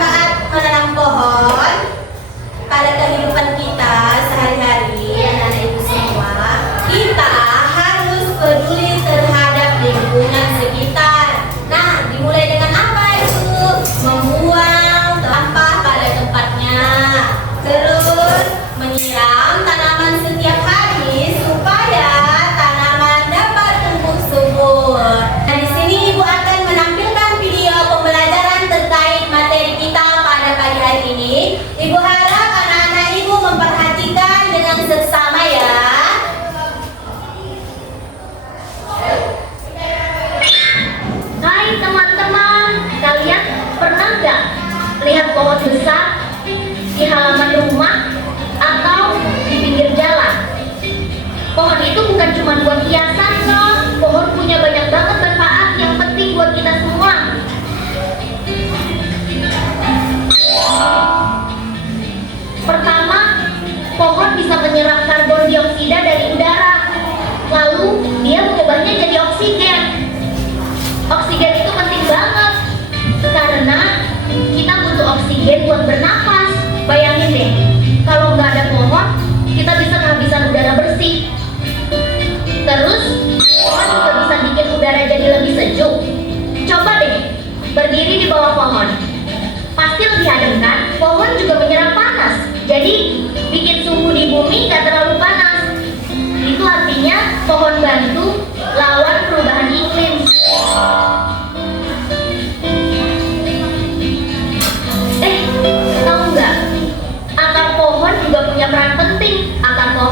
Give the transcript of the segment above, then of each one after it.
manfaat menanam pohon pada kehidupan kita sehari-hari, anak-anak ibu semua, kita harus peduli terhadap lingkungan sekitar. Nah, dimulai dengan apa itu? Membuang sampah pada tempatnya. Terus menyiram tanaman setiap hari supaya tanaman dapat tumbuh subur. Nah, di sini Ibu akan menampilkan video pembelajaran terkait materi kita pada pagi hari ini. Ibu harap anak-anak Ibu memperhatikan dengan seksama ya. Hai teman-teman, kalian pernah nggak lihat pohon besar di halaman rumah atau di pinggir jalan? Pohon itu bukan cuma buat hiasan loh. Pohon punya banyak banget manfaat yang penting buat kita semua. Pertama, pohon bisa menyerap karbon dioksida dari udara, lalu dia mengubahnya jadi oksigen. Oksigen itu penting banget karena kita butuh oksigen buat bernapas. Bayangin deh, kalau nggak ada pohon, kita bisa kehabisan udara bersih. Terus, pohon juga bisa bikin udara jadi lebih sejuk. Coba deh, berdiri di bawah pohon. Pasti lebih adem kan? Pohon juga menyerap panas, jadi bikin suhu di bumi nggak terlalu panas. Itu artinya pohon bantu lawan perubahan iklim. Tahu nggak? Akar pohon juga punya peran penting. Akar pohon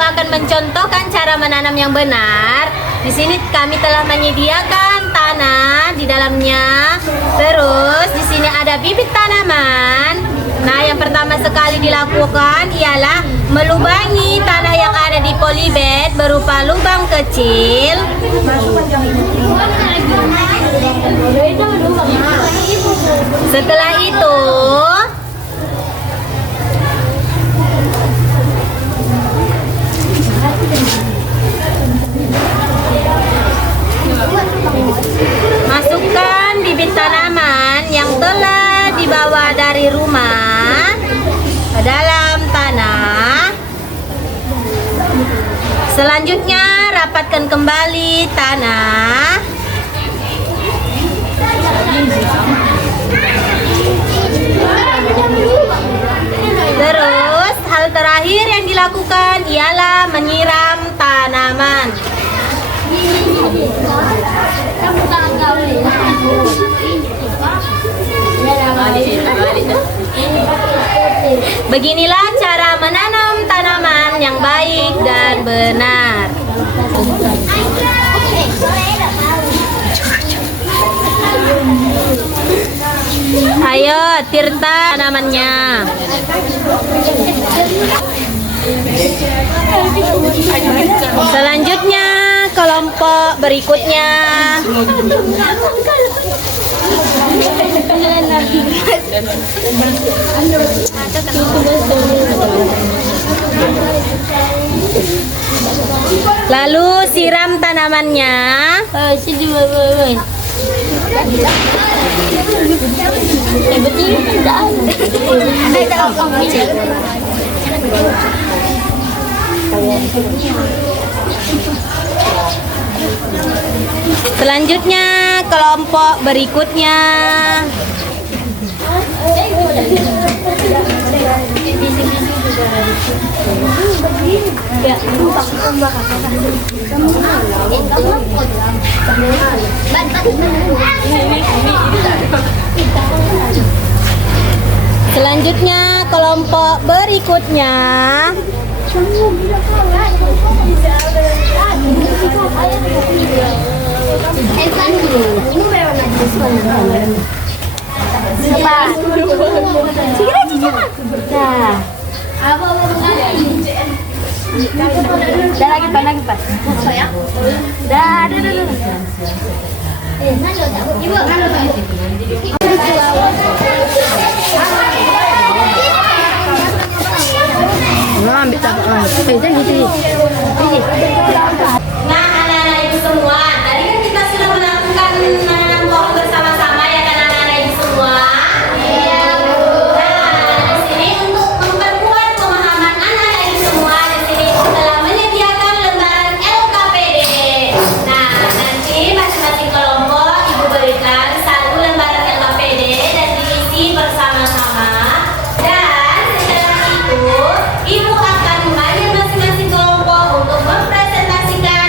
akan mencontohkan cara menanam yang benar. Di sini kami telah menyediakan tanah di dalamnya. Terus di sini ada bibit tanaman. Nah, yang pertama sekali dilakukan ialah melubangi tanah yang ada di polybag berupa lubang kecil. Setelah itu masukkan bibit tanaman yang telah dibawa dari rumah ke dalam tanah. Selanjutnya rapatkan kembali tanah. Terus hal terakhir yang dilakukan ialah menyiram tanaman. Beginilah cara menanam tanaman yang baik dan benar. Ayo, Tirta tanamannya. Selanjutnya kelompok berikutnya. Lalu siram tanamannya. Selanjutnya kelompok berikutnya. Selanjutnya kelompok berikutnya. Nah, anak-anak ibu semua, tadi kan kita sudah melakukan menanam pohon bersama-sama ya kan anak-anak ibu semua? Iya, Bu. Nah, di sini untuk memperkuat pemahaman anak-anak ibu semua, di sini telah menyediakan lembaran LKPD. Nah, nanti masing-masing kelompok ibu berikan satu lembaran LKPD dan diisi bersama-sama. Dan setelah itu, ibu akan memanggil masing-masing kelompok untuk mempresentasikan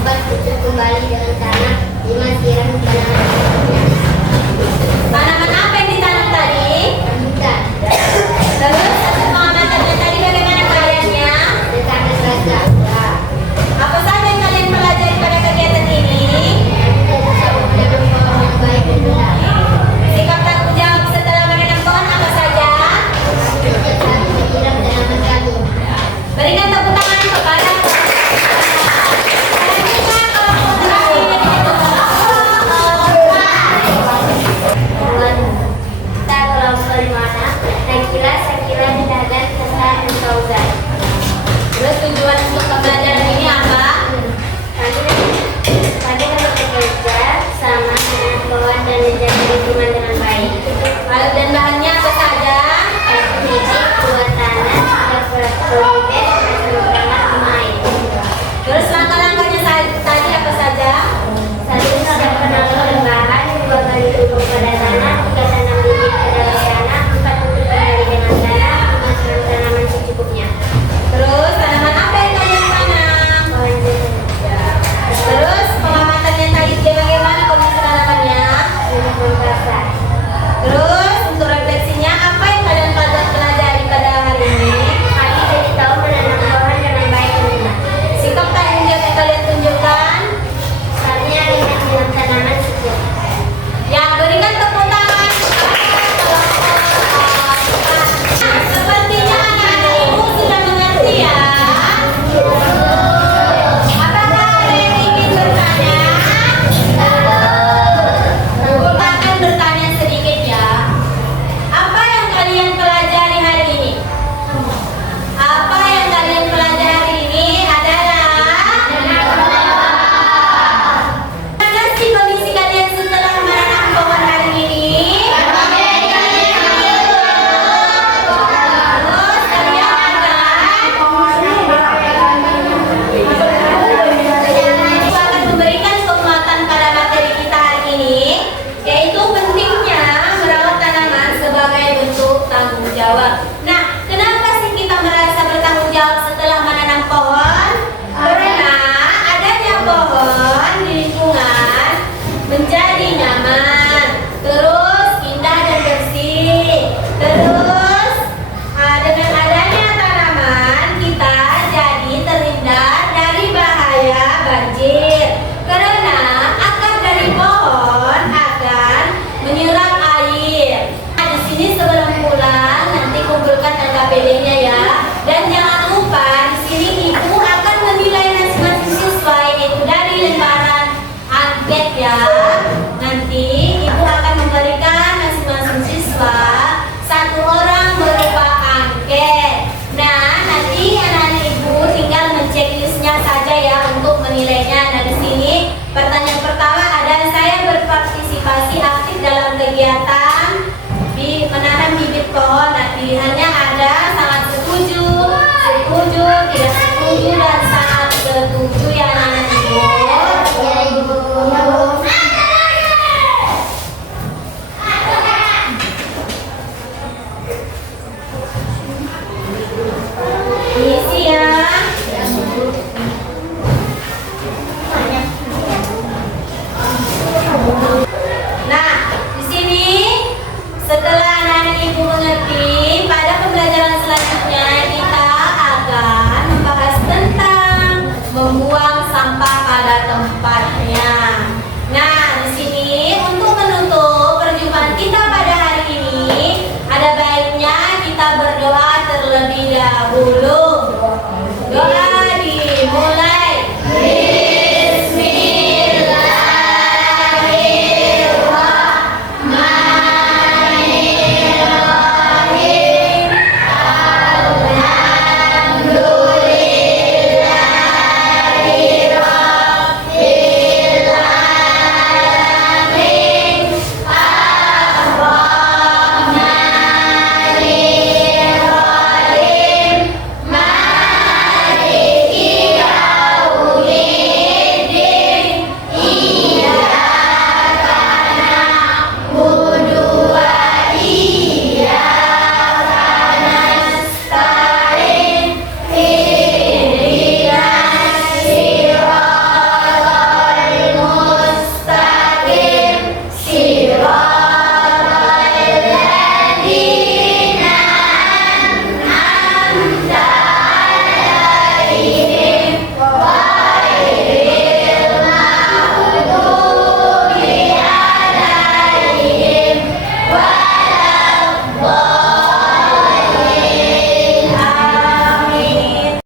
tempat itu kembali dengan tanah 5 siram tanaman. Tanaman apa yang ditanam tadi? Rambutan. Terus hasil pengamatannya tadi bagaimana kaliannya? Bertanda saja. Apa saja yang kalian pelajari pada kegiatan ini? Menanam pohon yang baik dan benar. Sikap tanggung jawab setelah menanam pohon apa saja? Setiap hari menyiram tanaman kami. Berikan tepuk tangan kepada selanjutnya kelompok terakhir yaitu Kita kelompok 5 Sakila Didadan serta Enfauzan. Terus tujuan untuk pembelajaran ini apa? Kami bekerja sama dengan pohon dan menjaga lingkungan dengan baik. Alat dan bahannya apa saja? Satu bibit, 2 tanah, 3 polybag, 1 kamar, 5 air. Terus langkah-langkahnya tadi apa saja? 1 siapkan alat dan bahan, 2 kali tutup pada tanah, 3 tanam bibit ke dalam tanah, 4 tutup kembali dengan tanah, 5 siram tanaman secukupnya. Terus tanaman apa yang kalian tanam? Pohon jeruk, Terus pengamatannya tadi bagaimana kondisi tanamannya? menanam basah. Terus untuk refleksinya apa yang kalian pelajari pada hari ini? Kami jadi tahu menanam pohon dengan baik dan benar. Sikap tanggung jawab yang kalian tunjukkan? Kami ingin menanam tanaman setiap. Ya, berikan tepuk tangan kepada kelompok. Nah, sepertinya anak-anak ibu sudah mengerti ya. Apakah ada yang ingin bertanya? Akan bertanya sedikit ya. Apa yang kalian pelajari hari ini? Apa yang kalian pelajari ini adalah bagaimana sih kondisi kalian setelah menanam pohon hari ini? Terus kalian akan memberikan penguatan pada materi kita hari ini, yaitu pentingnya merawat tanaman sebagai bentuk tanggung jawab. Nah, kenapa sih kita merasa bertanggung jawab setelah menanam pohon? Karena adanya pohon di lingkungan menjadi nyaman, terus indah dan bersih. Terus dengan adanya tanaman kita jadi terhindar dari bahaya banjir. Karena akar dari pohon akan menyerap air. Nah, di sini sebelum pulang nanti kumpulkan LKPD-nya ya. Dan jangan lupa di sini ibu akan menilai masing-masing siswa yaitu dari lembaran angket ya. Nanti ibu akan memberikan masing-masing siswa 1 orang berupa angket. Nah, nanti anak-anak ibu tinggal menceklisnya saja ya untuk menilainya. Nah, di sini pertanyaan pertama ada saya berpartisipasi aktif dalam kegiatan menanam bibit pohon. Nah, pilihannya ada sangat setuju, tidak setuju, dan sangat setuju ya anak-anak ibu. Ya, Ibu. Isi ya. Nah, di sini setelah anak-anak ibu mengerti, pada pembelajaran selanjutnya kita akan membahas tentang membuat